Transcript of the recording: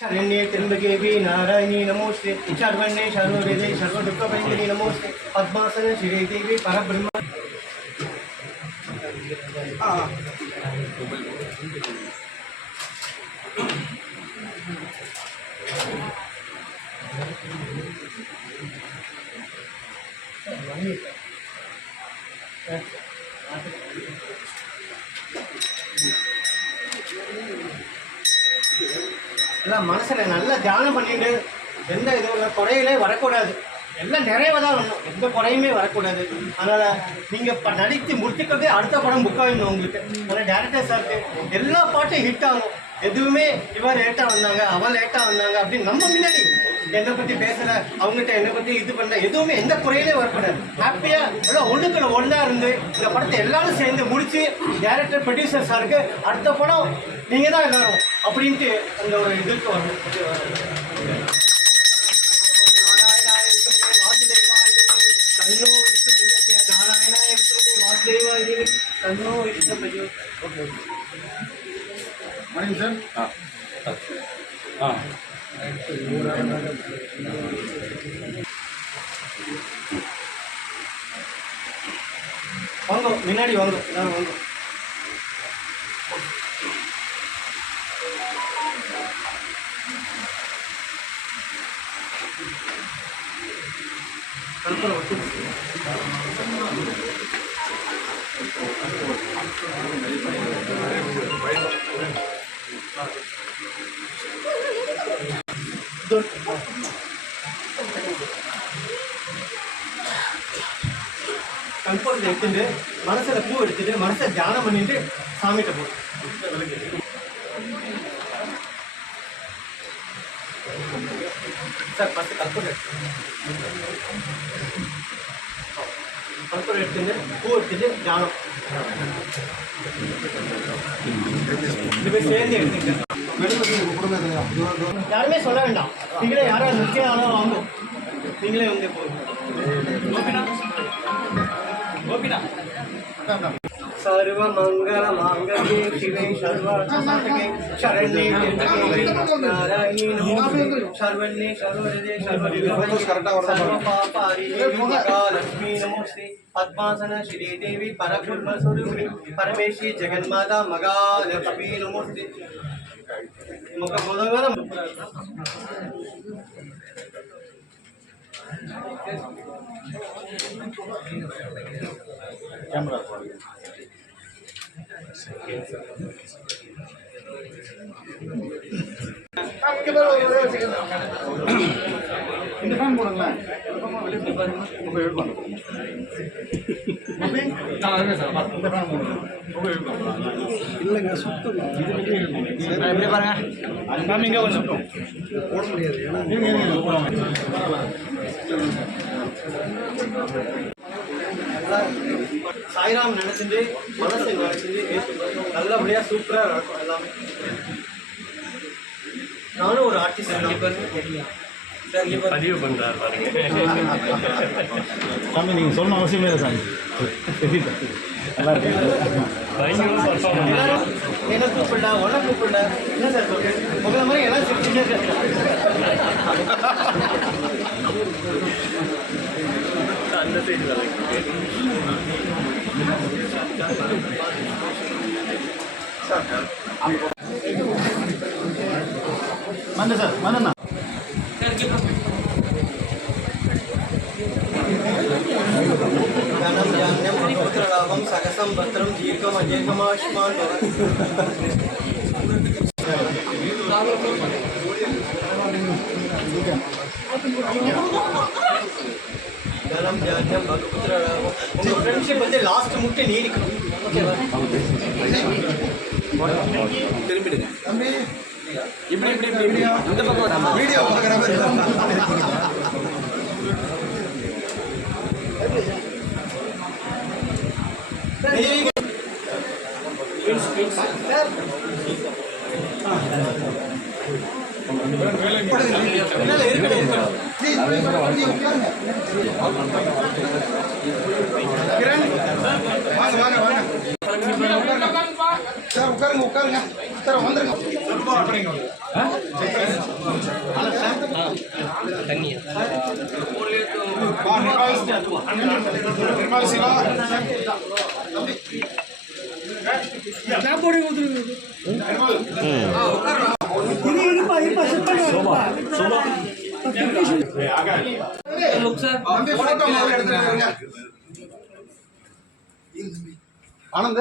शरण्ये त्र्यंबके नारायणी नमोस्ते शर्वण्ये सर्ववेदे सर्वदुःखभयङ्करी नमोस्ते पद्मासने श्री देवी परब्रह्म எல்லாம் மனசுல நல்லா தியானம் பண்ணிட்டு எந்த இதுவும் குறையிலே வரக்கூடாது, எல்லாம் நிறைவாக தான் வரணும், எந்த குறையுமே வரக்கூடாது. அதனால் நீங்கள் நடித்து முடிச்சுக்கிறதே அடுத்த படம் புக் ஆகிடணும் உங்களுக்கு. அதனால் டேரக்டர் சாருக்கு எல்லா பாட்டும் ஹிட் ஆகும். எதுவுமே இவர் லேட்டாக வந்தாங்க அவன் லேட்டாக வந்தாங்க அப்படின்னு நம்ம முன்னாடி என்னை பற்றி பேசலை, அவங்ககிட்ட என்னை பற்றி இது பண்ண எதுவுமே எந்த குறையிலே வரக்கூடாது. ஹாப்பியாக எல்லாம் ஒன்றுக்குள்ள ஒன்றா இருந்து இந்த படத்தை எல்லாரும் சேர்ந்து முடித்து டேரக்டர் ப்ரொடியூசர் சாருக்கு அடுத்த படம் நீங்கள் தான் எல்லாரும் அப்படின்ட்டு அந்த ஒரு இதுக்கு வரணும். Morning, sir. வாங்க முன்னாடி வாங்க வாங்க. கண்போர்ட் எடுத்துட்டு மனசுல பூ எடுத்துட்டு மனசை தியானம் பண்ணிட்டு சாமிகிட்ட போ. சார் ஃபஸ்ட்டு கற்பூரம் எடுத்துட்டு பூ எடுத்துட்டு தியானம் இது போய் சேர்ந்து எடுத்துக்கிட்டேன். யாருமே சொல்ல வேண்டாம், நீங்களே யாராவது முக்கிய ஆளோ வாங்க, நீங்களே வந்து सर्व मंगल मांगल्ये शिवे सर्वार्थसाधके शरण्ये त्र्यंबके नारायणी नमोस्तुते शर्वण्ये सर्वहृदये सर्वपापहरिणे महालक्ष्मी नमोस्ते पद्मासन श्री देवी परब्रह्म स्वरूपिणी परमेश्वरी जगन्माता महालक्ष्मी नमोस्ते मुख बोधगरम कैमरा இந்த ஃபேன் போடுங்களேன். இல்லைங்க சுத்தம் எப்படி பாருங்க இங்கே கொஞ்சம் போட முடியாது. சாய்ராம் நினைச்சிட்டு மனசை நினைச்சிட்டு நல்லபடியா சூப்பரா இருக்கும் எல்லாமே. நானும் ஒரு ஆர்டிஸ்ட் பதிவு பண்றாரு பாருங்க. சாமி நீங்க சொல்லணும் அவசியமே இல்லை சாமி. நல்லா இருக்கு. என்ன கூப்பிடா உன கூப்பிடா என்ன சார் சொல்ற உங்களை மாதிரி எல்லாம் சிரிச்சுட்டே அந்த சைடு மன்ன சார் மன்னண்ணா ஞானம் ஞானம் புத்திரலாபம் சகசம் பத்திரம் தீர்க்கம் அஜேகமாஷ்மான் ஞானம் ஞானம் புத்திரலாபம். உங்க ஃப்ரெண்ட்ஷிப் வந்து லாஸ்ட் முட்டை நீடிக்கணும். ஓகேவா? திரும்பிடுங்க தம்பி. இப்படி இப்படி இப்படி இந்த பக்கம் வீடியோ பார்க்குற மாதிரி வாங்க வாங்க வாங்க சார் உட்காருங்க உட்காருங்க. ஆனந்த்